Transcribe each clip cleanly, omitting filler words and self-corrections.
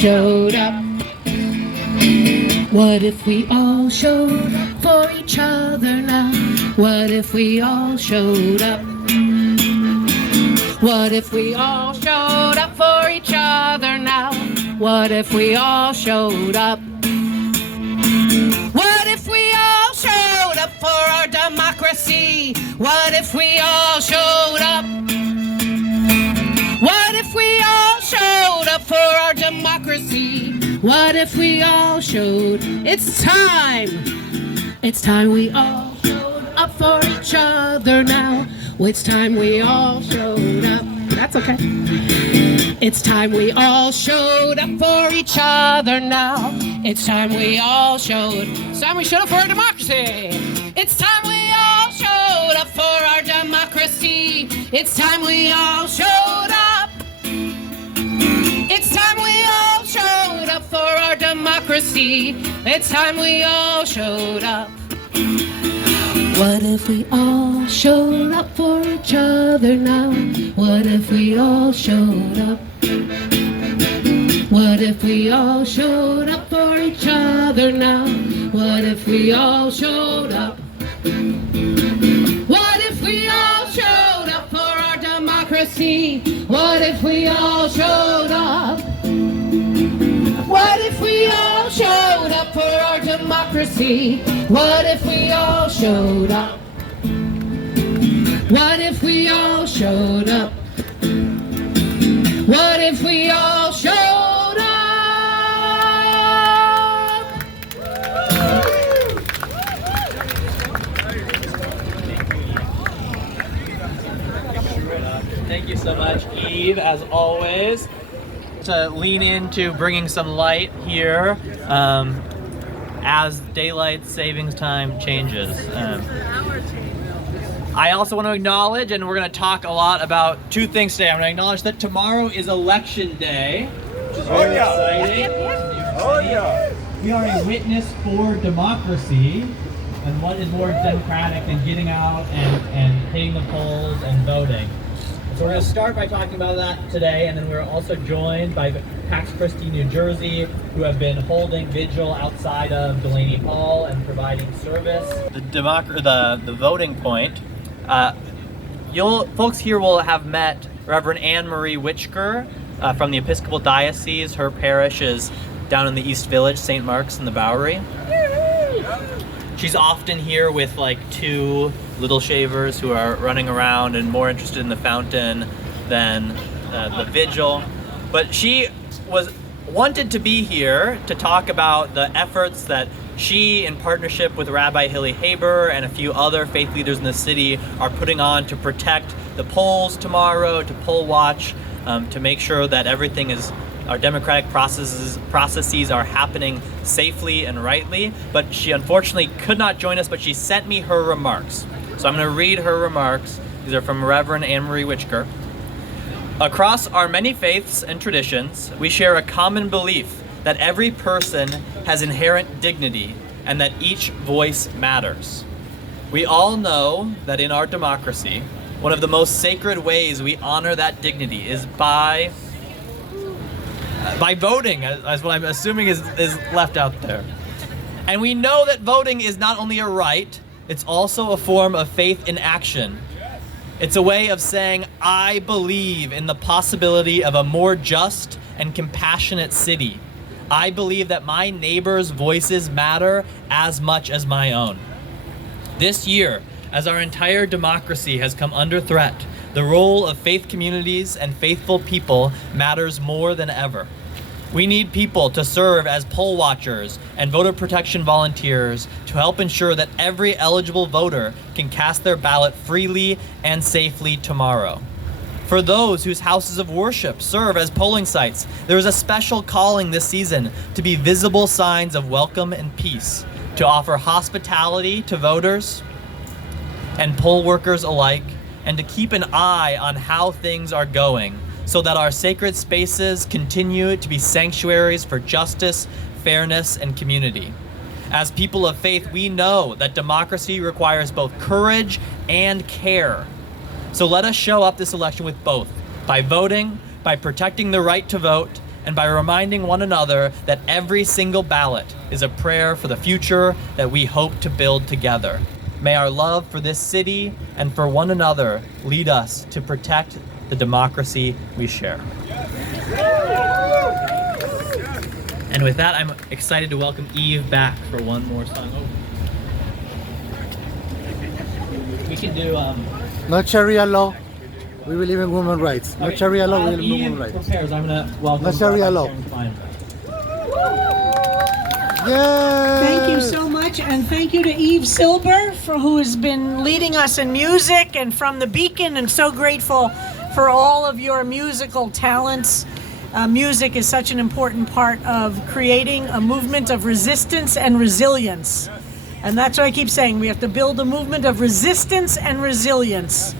showed up? What if we all showed up for each other now? What if we all showed up? What if we all showed up for each other now? What if we all showed up? What if we all showed up for our democracy? What if we all showed up? What if we all showed up for our democracy? What if we all showed? It's time we all showed up for each other now. It's time we all showed up. That's okay. It's time we all showed up for each other now. It's time we all showed. It's time we showed up for our democracy. It's time we all showed up for our democracy. It's time we all showed up. It's time we all showed up for our democracy. It's time we all showed up. What if we all showed up for each other now? What if we all showed up? What if we all showed up for each other now? What if we all showed up? What if we all showed up for our democracy? What if we all showed up? What if we all showed up for our democracy? What if we all showed up? What if we all showed up? What if we all showed up? Thank you so much, Eve, as always, to lean into bringing some light here as daylight savings time changes. I also want to acknowledge, and we're going to talk a lot about two things today. I'm going to acknowledge that tomorrow is Election Day, which is very exciting. We are a witness for democracy, and what is more democratic than getting out and hitting the polls and voting? So we're going to start by talking about that today, and then we're also joined by Pax Christi, New Jersey, who have been holding vigil outside of Delaney Hall and providing service. The voting point. Folks here will have met Reverend Anne Marie Witchker from the Episcopal Diocese. Her parish is down in the East Village, St. Mark's in the Bowery. She's often here with like two little shavers who are running around and more interested in the fountain than the vigil. But she wanted to be here to talk about the efforts that she, in partnership with Rabbi Hilly Haber and a few other faith leaders in the city, are putting on to protect the polls tomorrow, to poll watch, to make sure that our democratic processes are happening safely and rightly. But she unfortunately could not join us, but she sent me her remarks. So I'm going to read her remarks. These are from Reverend Anne Marie Witchker. Across our many faiths and traditions, we share a common belief that every person has inherent dignity and that each voice matters. We all know that in our democracy, one of the most sacred ways we honor that dignity is by voting, as what I'm assuming is left out there. And we know that voting is not only a right, it's also a form of faith in action. It's a way of saying, I believe in the possibility of a more just and compassionate city. I believe that my neighbors' voices matter as much as my own. This year, as our entire democracy has come under threat, the role of faith communities and faithful people matters more than ever. We need people to serve as poll watchers and voter protection volunteers to help ensure that every eligible voter can cast their ballot freely and safely tomorrow. For those whose houses of worship serve as polling sites, there is a special calling this season to be visible signs of welcome and peace, to offer hospitality to voters and poll workers alike, and to keep an eye on how things are going, so that our sacred spaces continue to be sanctuaries for justice, fairness, and community. As people of faith, we know that democracy requires both courage and care. So let us show up this election with both, by voting, by protecting the right to vote, and by reminding one another that every single ballot is a prayer for the future that we hope to build together. May our love for this city and for one another lead us to protect the democracy we share. And with that, I'm excited to welcome Eve back for one more song. Oh. We can do No Sharia law. We believe in women's rights. No okay, Sharia law. We believe in Eve women's rights. prepares. I'm gonna welcome No Sharia law. Karen Klein. Yay! Thank you so much, and thank you to Eve Silber who has been leading us in music and from the Beacon, and so grateful for all of your musical talents. Music is such an important part of creating a movement of resistance and resilience. And that's what I keep saying. We have to build a movement of resistance and resilience.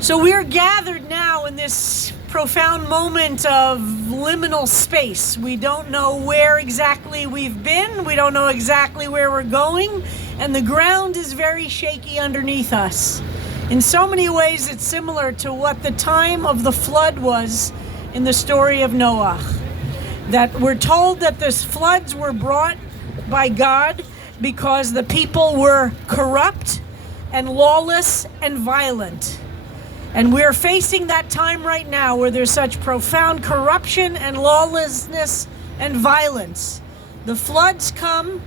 So we're gathered now in this profound moment of liminal space. We don't know where exactly we've been. We don't know exactly where we're going. And the ground is very shaky underneath us. In so many ways, it's similar to what the time of the flood was in the story of Noah. That we're told that the floods were brought by God because the people were corrupt and lawless and violent. And we're facing that time right now where there's such profound corruption and lawlessness and violence. The floods come,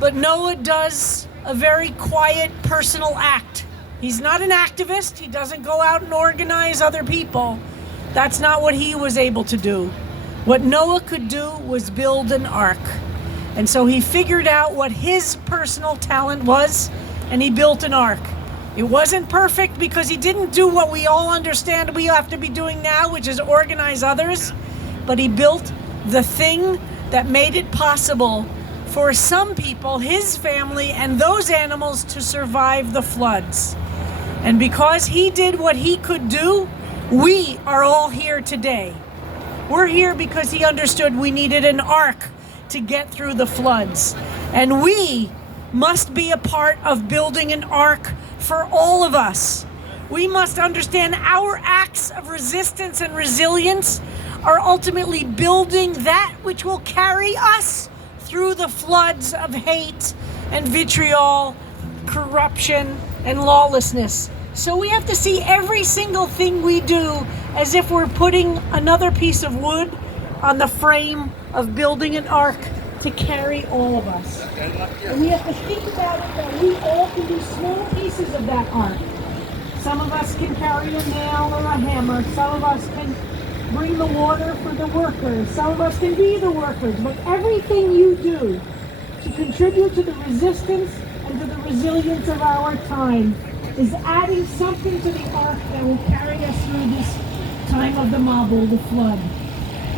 but Noah does a very quiet personal act. He's not an activist. He doesn't go out and organize other people. That's not what he was able to do. What Noah could do was build an ark. And so he figured out what his personal talent was, and he built an ark. It wasn't perfect because he didn't do what we all understand we have to be doing now, which is organize others, but he built the thing that made it possible for some people, his family, and those animals to survive the floods. And because he did what he could do, we are all here today. We're here because he understood we needed an ark to get through the floods. And we must be a part of building an ark for all of us. We must understand our acts of resistance and resilience are ultimately building that which will carry us through the floods of hate and vitriol, corruption and lawlessness. So we have to see every single thing we do as if we're putting another piece of wood on the frame of building an ark to carry all of us. And we have to think about it that we all can do small pieces of that ark. Some of us can carry a nail or a hammer. Some of us can bring the water for the workers. Some of us can be the workers. But everything you do to contribute to the resistance and to the resilience of our time is adding something to the ark that will carry us through this time of the Mabul, the flood.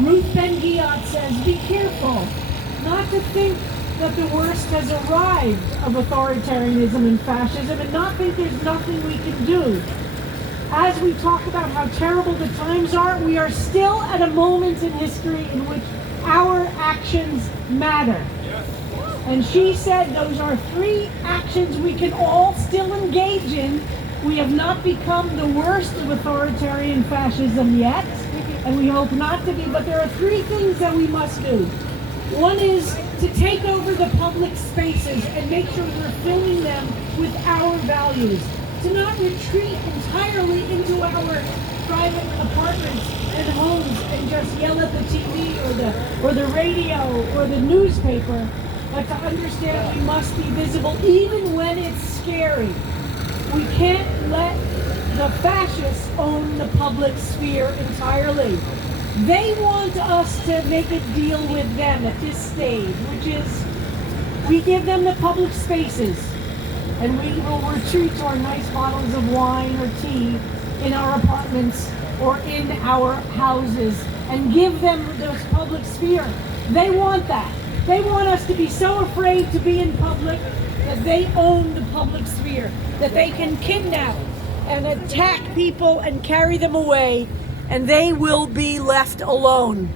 Ruth Ben-Ghiat says, be careful not to think that the worst has arrived of authoritarianism and fascism and not think there's nothing we can do. As we talk about how terrible the times are, we are still at a moment in history in which our actions matter. And she said those are 3 actions we can all still engage in. We have not become the worst of authoritarian fascism yet, and we hope not to be, but there are 3 things that we must do. One is to take over the public spaces and make sure we're filling them with our values. To not retreat entirely into our private apartments and homes and just yell at the TV or the radio or the newspaper, but to understand we must be visible even when it's scary. We can't let the fascists own the public sphere entirely. They want us to make a deal with them at this stage, which is we give them the public spaces and we will retreat to our nice bottles of wine or tea in our apartments or in our houses and give them this public sphere. They want that. They want us to be so afraid to be in public that they own the public sphere, that they can kidnap and attack people and carry them away, and they will be left alone.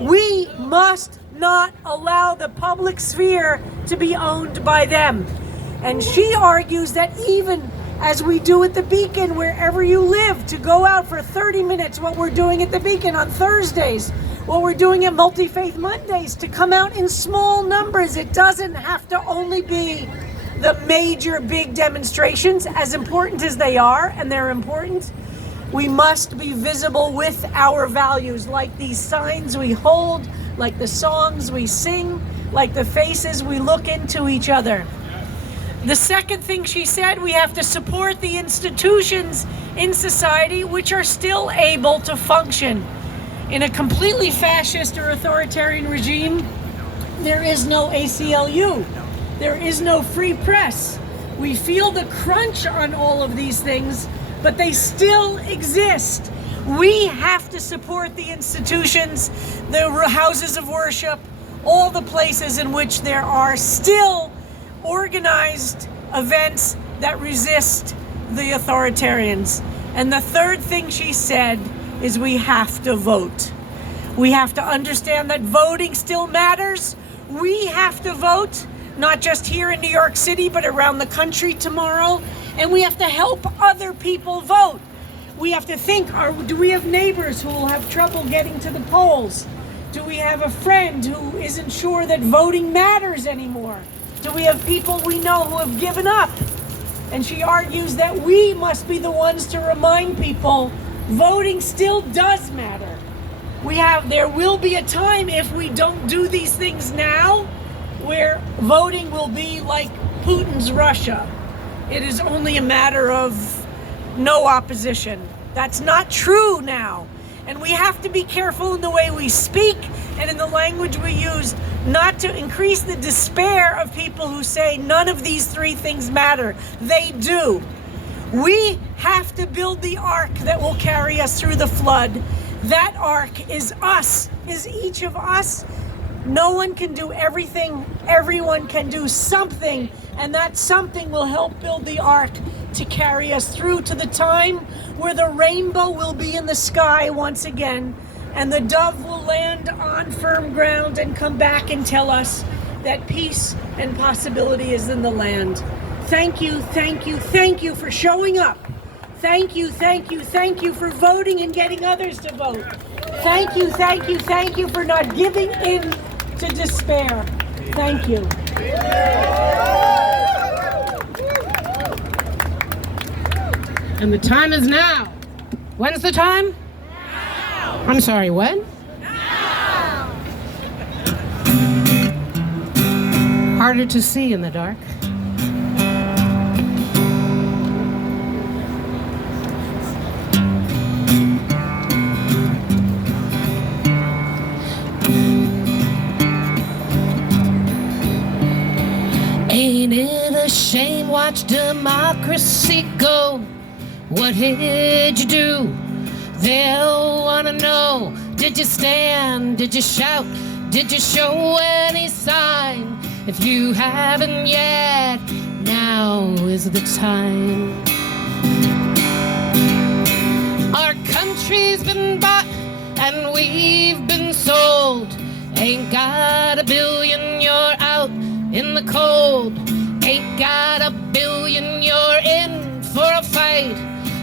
We must not allow the public sphere to be owned by them. And she argues that even as we do at the Beacon, wherever you live, to go out for 30 minutes, what we're doing at the Beacon on Thursdays, what we're doing at Multi-Faith Mondays, to come out in small numbers. It doesn't have to only be the major big demonstrations, as important as they are, and they're important. We must be visible with our values, like these signs we hold, like the songs we sing, like the faces we look into each other. The second thing she said, we have to support the institutions in society which are still able to function. In a completely fascist or authoritarian regime, there is no ACLU. There is no free press. We feel the crunch on all of these things, but they still exist. We have to support the institutions, the houses of worship, all the places in which there are still organized events that resist the authoritarians. And the third thing she said is we have to vote. We have to understand that voting still matters. We have to vote, not just here in New York City, but around the country tomorrow. And we have to help other people vote. We have to think, do we have neighbors who will have trouble getting to the polls? Do we have a friend who isn't sure that voting matters anymore? Do we have people we know who have given up? And she argues that we must be the ones to remind people voting still does matter. There will be a time, if we don't do these things now, where voting will be like Putin's Russia. It is only a matter of no opposition. That's not true now. And we have to be careful in the way we speak and in the language we use, not to increase the despair of people who say none of these three things matter. They do. We have to build the ark that will carry us through the flood. That ark is us, is each of us. No one can do everything. Everyone can do something, and that something will help build the ark to carry us through to the time where the rainbow will be in the sky once again, and the dove will land on firm ground and come back and tell us that peace and possibility is in the land. Thank you, thank you, thank you for showing up. Thank you, thank you, thank you for voting and getting others to vote. Thank you, thank you, thank you for not giving in to despair. Thank you. And the time is now. When's the time? Now. I'm sorry, when? Now. Harder to see in the dark. Ain't it a shame? Watch democracy go. What did you do? They'll wanna know. Did you stand? Did you shout? Did you show any sign? If you haven't yet, now is the time. Our country's been bought and we've been sold. Ain't got a billion, you're out in the cold. Ain't got a billion, you're in for a fight.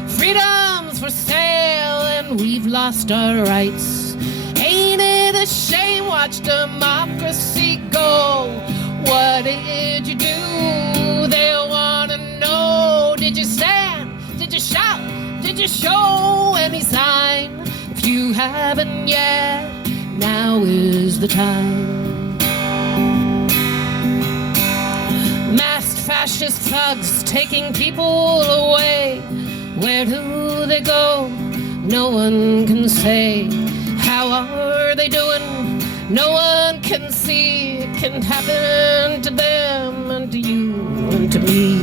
Freedom's for sale and we've lost our rights. Ain't it a shame? Watch democracy go. What did you do? They'll wanna know. Did you stand? Did you shout? Did you show any sign? If you haven't yet, now is the time. Masked fascist thugs taking people away. Where do they go? No one can say. How are they doing? No one can see. It can happen to them and to you and to me.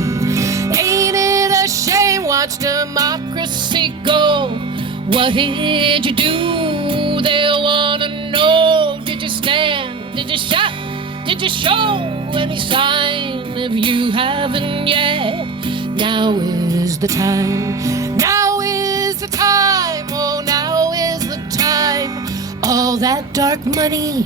Ain't it a shame? Watch democracy go. What did you do? They'll wanna know. Did you stand? Did you shout? Did you show any sign? If you haven't yet, now is the time. Now is the time. Oh, now is the time. All that dark money,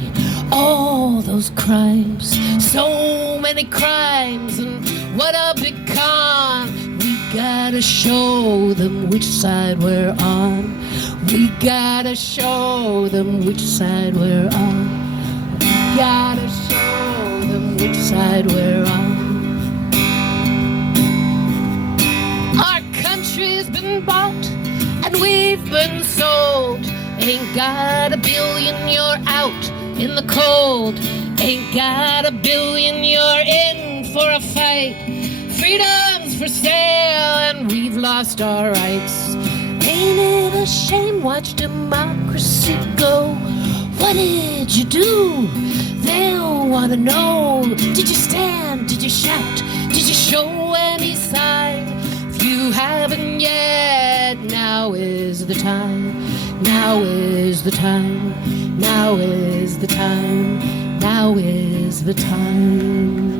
all those crimes, so many crimes, and what a big con. We gotta show them which side we're on. We gotta show them which side we're on. We gotta show them which side we're on. Our country's been bought and we've been sold. Ain't got a billion, you're out in the cold. Ain't got a billion, you're in for a fight. Freedom's for sale and we've lost our rights. Ain't it a shame? Watch democracy go. What did you do? They'll wanna know. Did you stand? Did you shout? Did you show any sign? If you haven't yet, now is the time. Now is the time. Now is the time. Now is the time.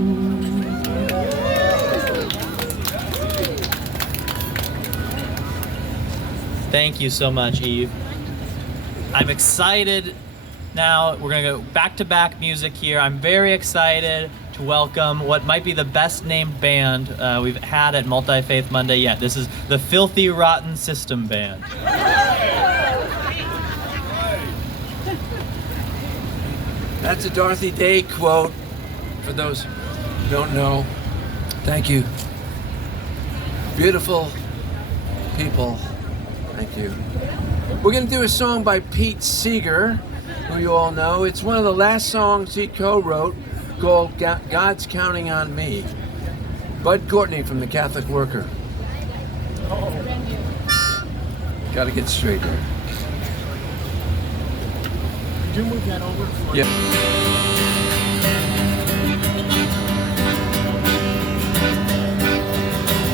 Thank you so much, Eve. I'm excited now. We're going to go back-to-back music here. I'm very excited to welcome what might be the best named band we've had at Multi-Faith Monday yet. This is the Filthy Rotten System Band. That's a Dorothy Day quote, for those who don't know. Thank you. Beautiful people. Thank you. We're going to do a song by Pete Seeger, who you all know. It's one of the last songs he co-wrote, called God's Counting on Me. Bud Courtney from the Catholic Worker. Got to get straight there. Could you move that over? Yeah.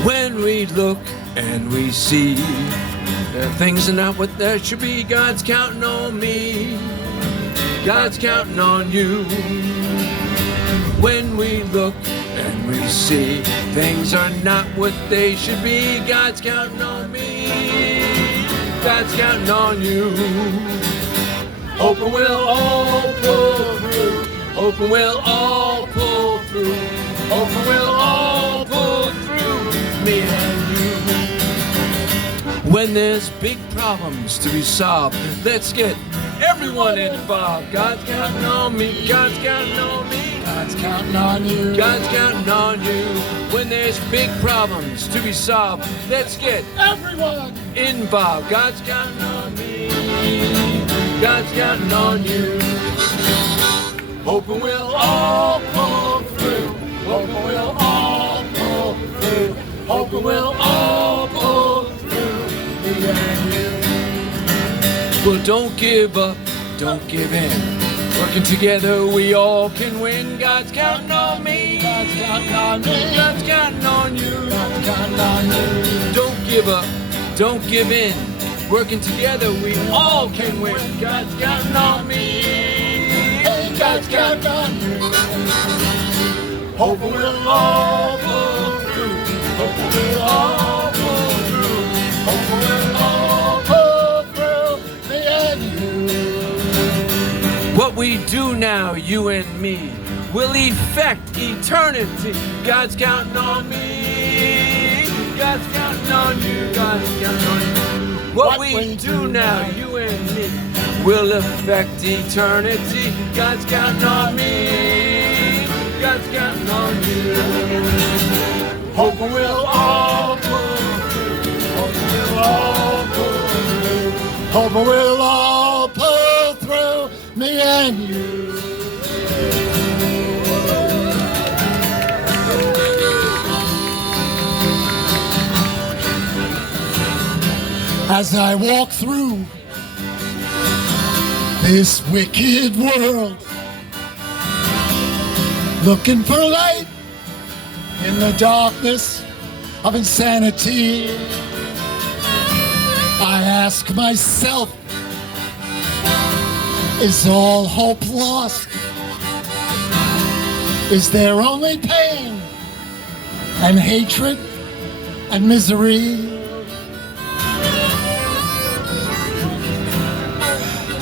When we look and we see that things are not what they should be, God's counting on me. God's counting on you. When we look and we see things are not what they should be, God's counting on me. God's counting on you. Hoping we'll all pull through. Hoping we'll all pull through. Hoping we'll all pull through. Me and you. When there's big problems to be solved, let's get everyone involved. God's counting on me. God's counting on me. God's counting on you. God's counting on you. When there's big problems to be solved, let's get Everyone. involved. God's counting on me. God's counting on you. Hoping we'll all pull through. Hoping we'll all pull through. Hoping we'll all pull through. Me and you. Well, don't give up. Don't give in. Working together, we all can win. God's counting on me. God's counting on me. God's counting on you. God's counting on you. Don't give up. Don't give in. Working together, we all can win. God's counting on me. Hey, God's counting on you. Hoping we'll all pull through. Hoping we'll all pull through. Hoping we'll all pull through. Me and you. What we do now, you and me, will affect eternity. God's counting on me. God's counting on you. God's counting on you. What we do now, you and me, will affect eternity. God's counting on me. God's counting on you. Hoping we'll all pull through. Hoping we'll all pull through. Hoping we'll all pull through. Me and you. As I walk through this wicked world, looking for light in the darkness of insanity, I ask myself, is all hope lost? Is there only pain and hatred and misery?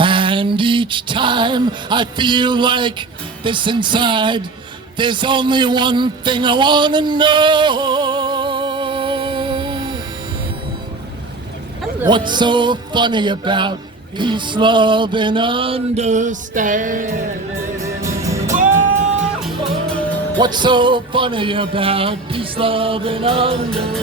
And each time I feel like this inside, there's only one thing I want to know. What's so funny about peace, love, and understanding? What's so funny about peace, love, and understanding?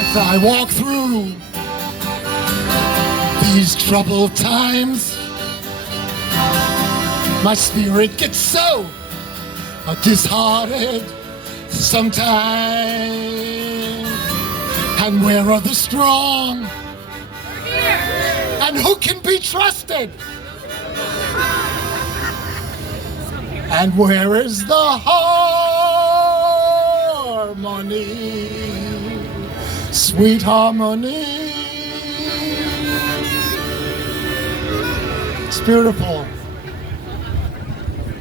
As I walk through these troubled times, my spirit gets so disheartened sometimes. And where are the strong? And who can be trusted? And where is the harmony? Sweet harmony. It's beautiful.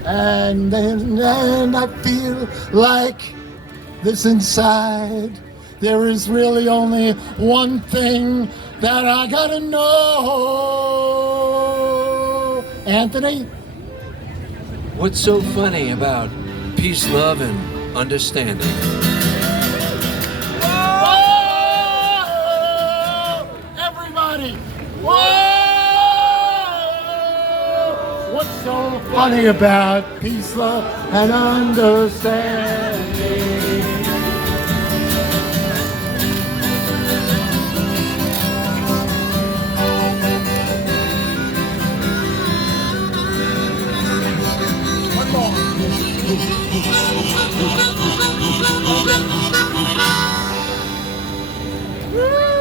And I feel like this inside. There is really only one thing that I gotta know. Anthony? What's so funny about peace, love, and understanding? Whoa! Everybody! Whoa! What's so funny about peace, love, and understanding? One more.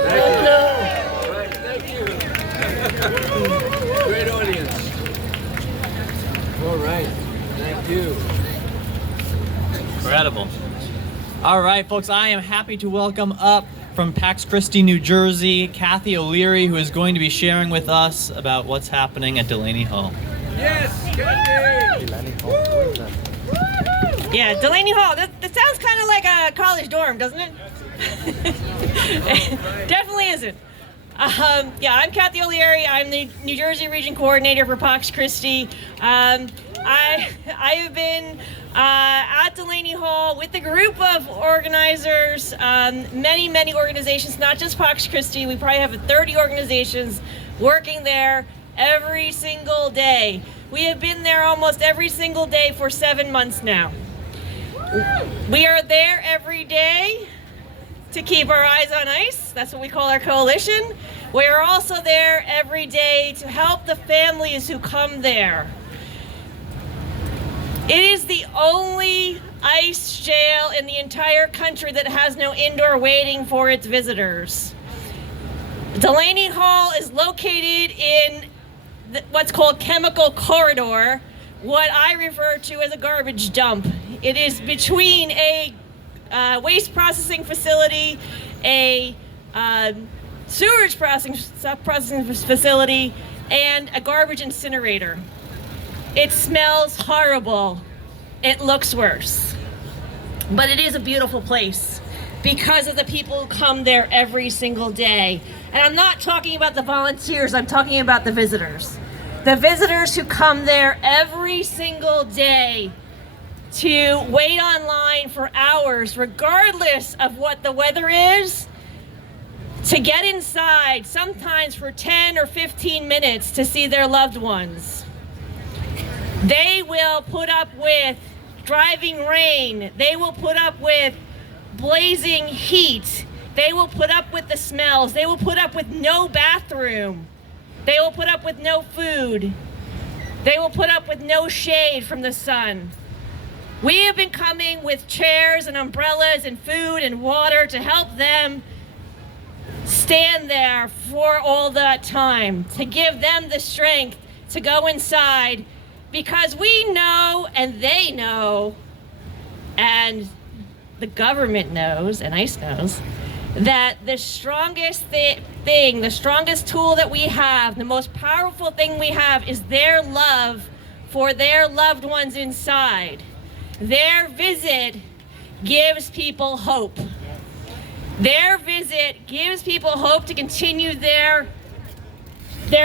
Thank you. Right, thank you. Great audience. All right, thank you. Incredible. All right, folks, I am happy to welcome up from Pax Christi, New Jersey, Kathy O'Leary, who is going to be sharing with us about what's happening at Delaney Hall. Yes, Kathy! Yeah, Delaney Hall. That sounds kind of like a college dorm, doesn't it? Definitely isn't. Yeah, I'm Kathy O'Leary. I'm the New Jersey Region Coordinator for Pax Christi. I have been at Delaney Hall with a group of organizers, many organizations, not just Pax Christi. We probably have 30 organizations working there every single day. We have been there almost every single day for 7 months now. We are there every day to keep our eyes on ice. That's what we call our coalition. We are also there every day to help the families who come there. It is the only ICE jail in the entire country that has no indoor waiting for its visitors. Delaney Hall is located in what's called Chemical Corridor, what I refer to as a garbage dump. It is between a waste processing facility, a sewage processing facility, and a garbage incinerator. It smells horrible. It looks worse. But it is a beautiful place because of the people who come there every single day. And I'm not talking about the volunteers, I'm talking about the visitors. The visitors who come there every single day to wait online for hours, regardless of what the weather is, to get inside, sometimes for 10 or 15 minutes to see their loved ones. They will put up with driving rain. They will put up with blazing heat. They will put up with the smells. They will put up with no bathroom. They will put up with no food. They will put up with no shade from the sun. We have been coming with chairs and umbrellas and food and water to help them stand there for all that time, to give them the strength to go inside, because we know and they know and the government knows and ICE knows that the strongest thing, the strongest tool that we have, the most powerful thing we have is their love for their loved ones inside. Their visit gives people hope. Their visit gives people hope to continue their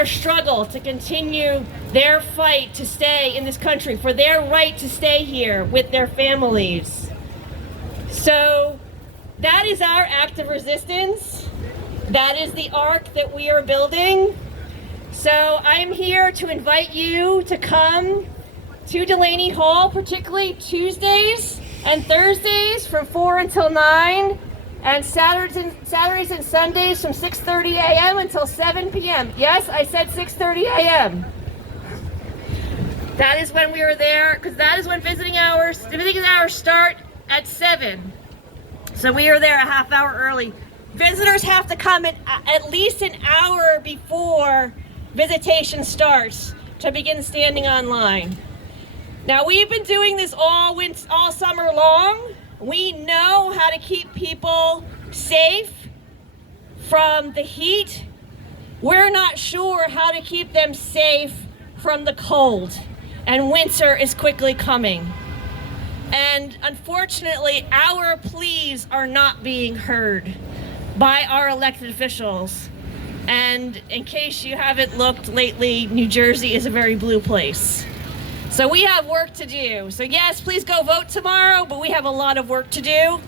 struggle, to continue their fight to stay in this country, for their right to stay here with their families. So that is our act of resistance. That is the arc that we are building. So I'm here to invite you to come to Delaney Hall, particularly Tuesdays and Thursdays from 4 until 9, and Saturdays and Sundays from 6:30 a.m. until 7 p.m. Yes, I said 6:30 a.m. That is when we are there, because that is when visiting hours start at 7. So we are there a half hour early. Visitors have to come at least an hour before visitation starts to begin standing online. Now, we've been doing this all summer long. We know how to keep people safe from the heat. We're not sure how to keep them safe from the cold, and winter is quickly coming. And unfortunately, our pleas are not being heard by our elected officials. And in case you haven't looked lately, New Jersey is a very blue place. So we have work to do. So yes, please go vote tomorrow, but we have a lot of work to do.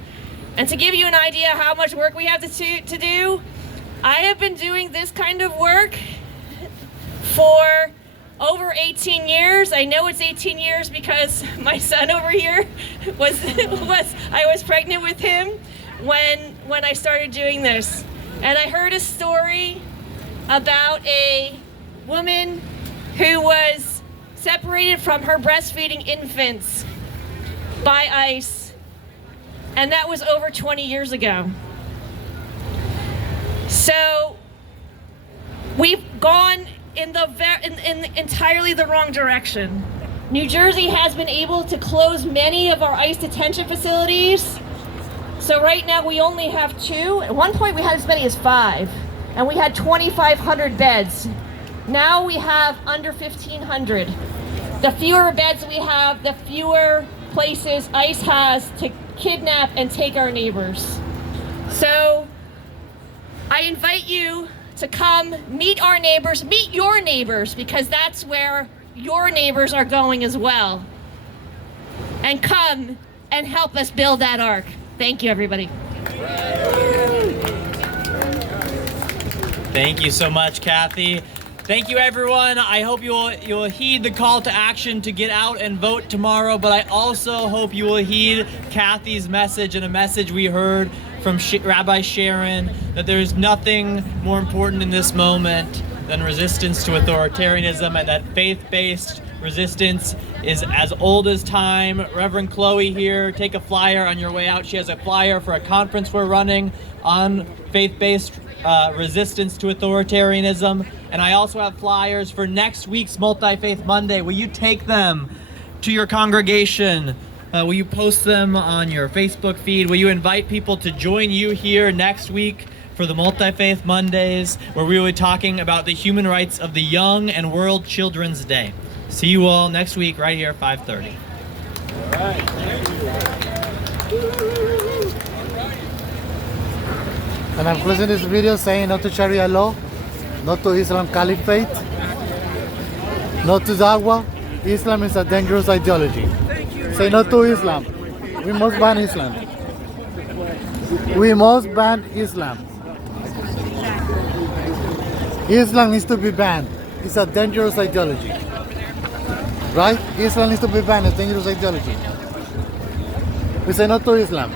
And to give you an idea how much work we have to do, I have been doing this kind of work for over 18 years. I know it's 18 years because my son over here I was pregnant with him when I started doing this. And I heard a story about a woman who was separated from her breastfeeding infants by ice, and that was over 20 years ago. So we've gone in entirely the wrong direction. New Jersey has been able to close many of our ICE detention facilities. So right now we only have 2. At one point we had as many as 5, and we had 2,500 beds. Now we have under 1,500. The fewer beds we have, the fewer places ICE has to kidnap and take our neighbors. So I invite you to come meet our neighbors, meet your neighbors, because that's where your neighbors are going as well. And come and help us build that arc. Thank you, everybody. Thank you so much, Kathy. Thank you, everyone. I hope you'll heed the call to action to get out and vote tomorrow, but I also hope you will heed Kathy's message and a message we heard from Rabbi Sharon, that there is nothing more important in this moment than resistance to authoritarianism, and that faith-based resistance is as old as time. Reverend Chloe here, take a flyer on your way out. She has a flyer for a conference we're running on faith-based resistance to authoritarianism. And I also have flyers for next week's Multi-Faith Monday. Will you take them to your congregation? Will you post them on your Facebook feed? Will you invite people to join you here next week for the Multi-Faith Mondays, where we will be talking about the human rights of the young and World Children's Day. See you all next week right here at 5:30. All right. And I'm closing this video saying no to Sharia law, no to Islam Caliphate, no to Dawah. Islam is a dangerous ideology. Say no to Islam. We must ban Islam. We must ban Islam. Islam needs to be banned. It's a dangerous ideology. Right? Islam needs to be banned. It's a dangerous ideology. We say no to Islam.